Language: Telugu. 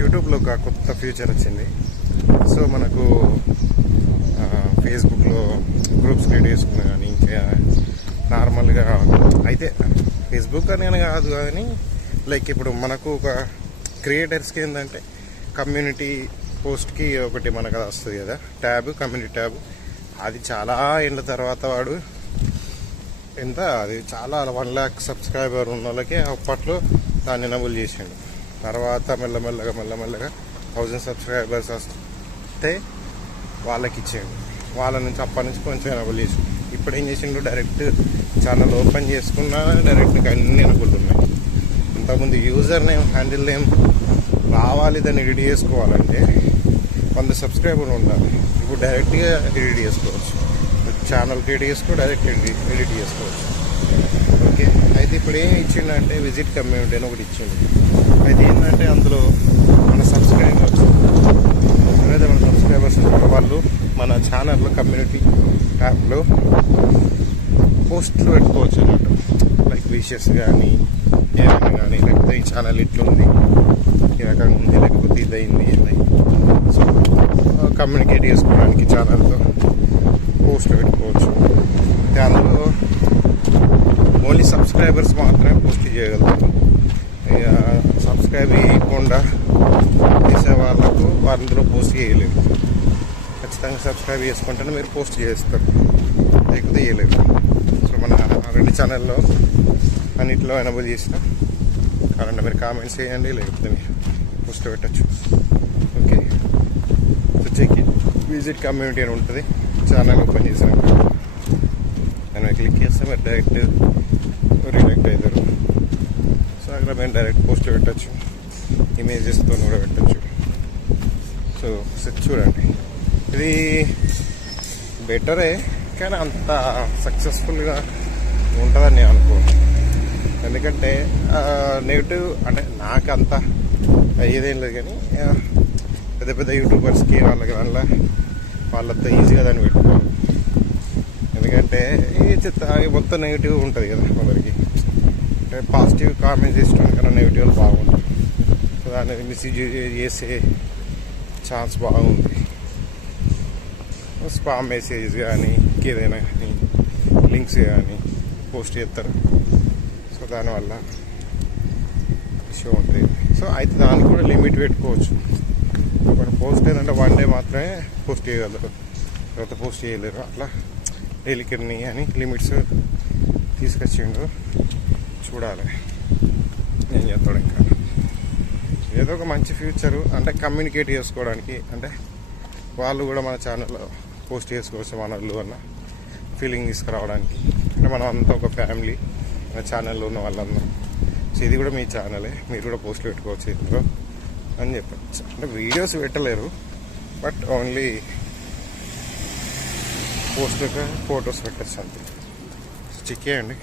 యూట్యూబ్లో ఒక కొత్త ఫీచర్ వచ్చింది. సో మనకు ఫేస్బుక్లో గ్రూప్స్ క్రియేట్ చేసుకున్నా కానీ ఇంకా నార్మల్గా అయితే ఫేస్బుక్ అని కాదు కానీ లైక్ ఇప్పుడు మనకు ఒక క్రియేటర్స్కి ఏంటంటే కమ్యూనిటీ పోస్ట్కి ఒకటి మనకు అది వస్తుంది కదా ట్యాబ్, కమ్యూనిటీ ట్యాబ్. అది చాలా ఏళ్ళ తర్వాత వాడు అది చాలా 1 lakh సబ్స్క్రైబర్ ఉన్న వాళ్ళకి అప్పట్లో దాన్ని ఎనబుల్ చేసిండు. తర్వాత మెల్లమెల్లగా 1000 సబ్స్క్రైబర్స్ వస్తే వాళ్ళకి ఇచ్చేయండి. వాళ్ళ నుంచి అప్పటి నుంచి కొంచెం ఎనబుల్ చేసి ఇప్పుడు ఏం చేసిండు, డైరెక్ట్ ఛానల్ ఓపెన్ చేసుకున్నా డైరెక్ట్గా అన్ని ఎనబుల్ ఉన్నాయి. ఇంతకుముందు యూజర్ నేమ్, హ్యాండిల్ నేమ్ రావాలి, దాన్ని ఎడిట్ చేసుకోవాలంటే 100 సబ్స్క్రైబర్ ఉండాలి. ఇప్పుడు డైరెక్ట్గా ఎడిట్ చేసుకోవచ్చు. ఛానల్ క్రియేట్ చేసుకో, డైరెక్ట్ ఎడిట్ చేసుకోవచ్చు. ఓకే, అయితే ఇప్పుడు ఏం ఇచ్చిండంటే విజిట్ కమ్యూనిటీ అని ఒకటి ఇచ్చిండు. అయితే ఏంటంటే అందులో మన సబ్స్క్రైబర్స్ ఎవరైతే మన సబ్స్క్రైబర్స్ ఉంటారో వాళ్ళు మన ఛానల్లో కమ్యూనిటీ ట్యాబ్లో పోస్టులు పెట్టుకోవచ్చు అన్నట్టు. లైక్ విషెస్ కానీ ఏమైనా కానీ, లేకపోతే ఈ ఛానల్ ఇట్లుంది, ఈ రకంగా ఉంది, లేకపోతే ఇదైంది ఏదైంది. సో కమ్యూనికేట్ చేసుకోవడానికి ఛానల్తో పోస్టులు పెట్టుకోవచ్చు. అందులో ఓన్లీ సబ్స్క్రైబర్స్ మాత్రమే పోస్ట్ చేయగలుగుతారు. ఇక సబ్స్క్రైబ్ చేయకుండా చేసే వాళ్ళకు అందులో పోస్ట్ చేయలేదు. ఖచ్చితంగా సబ్స్క్రైబ్ చేసుకుంటేనే మీరు పోస్ట్ చేస్తారు, లేకపోతే చేయలేదు. సో మన 2 ఛానల్లో అన్నింటిలో ఎనబుల్ చేసిన కావాలంటే మీరు కామెంట్స్ చేయండి, లేకపోతే మీరు పోస్ట్ పెట్టచ్చు. Okay, so check visit community అని ఉంటుంది. ఛానల్ ఓపెన్ చేసినప్పుడు నేను క్లిక్ చేస్తే మీరు డైరెక్ట్ రిడక్ట్ అవుతారు. సో అక్కడ మేము డైరెక్ట్ పోస్ట్ పెట్టచ్చు, ఇమేజెస్తో కూడా పెట్టచ్చు. సో చూడండి, ఇది బెటరే, కానీ అంత సక్సెస్ఫుల్గా ఉంటుందని నేను అనుకోను. ఎందుకంటే నెగిటివ్ అంటే నాకు అంత అయ్యేదేం లేదు, కానీ పెద్ద పెద్ద యూట్యూబర్స్కి వాళ్ళతో ఈజీగా దాన్ని పెట్టుకోవాలి. ఎందుకంటే ఈ మొత్తం నెగిటివ్ ఉంటుంది కదా కొందరికి. అంటే పాజిటివ్ కామెంట్స్ ఇష్టం కన్నా నెగిటివ్ బాగుంటుంది. సో దాన్ని మిస్యూజ్ చేసే ఛాన్స్ బాగుంది. స్పామ్ మెసేజ్ కానీ ఇంకేదైనా కానీ లింక్స్ కానీ పోస్ట్ చేస్తారు. సో దానివల్ల ఇష్యూ ఉంటుంది. సో అయితే దానికి కూడా లిమిట్ పెట్టుకోవచ్చు. మన పోస్ట్ ఏంటంటే 1 day మాత్రమే పోస్ట్ చేయగలరు, తర్వాత పోస్ట్ చేయలేరు. అట్లా డైలీకి అని లిమిట్స్ తీసుకొచ్చిండు. చూడాలి ఏం చేస్తాడు. ఇంకా ఏదో ఒక మంచి ఫ్యూచరు, అంటే కమ్యూనికేట్ చేసుకోవడానికి, అంటే వాళ్ళు కూడా మన ఛానల్లో పోస్ట్ చేసుకోవచ్చు మన వాళ్ళు అన్న ఫీలింగ్ తీసుకురావడానికి. అంటే మనం అంతా ఒక ఫ్యామిలీ మన ఛానల్లో ఉన్న వాళ్ళందరం. సో ఇది కూడా మీ ఛానలే, మీరు కూడా పోస్టులు పెట్టుకోవచ్చు ఇందులో అని చెప్పచ్చు. అంటే వీడియోస్ పెట్టలేరు, బట్ ఓన్లీ పోస్ట్గా ఫొటోస్ పెట్టచ్చు అంతే. చెక్ చేయండి.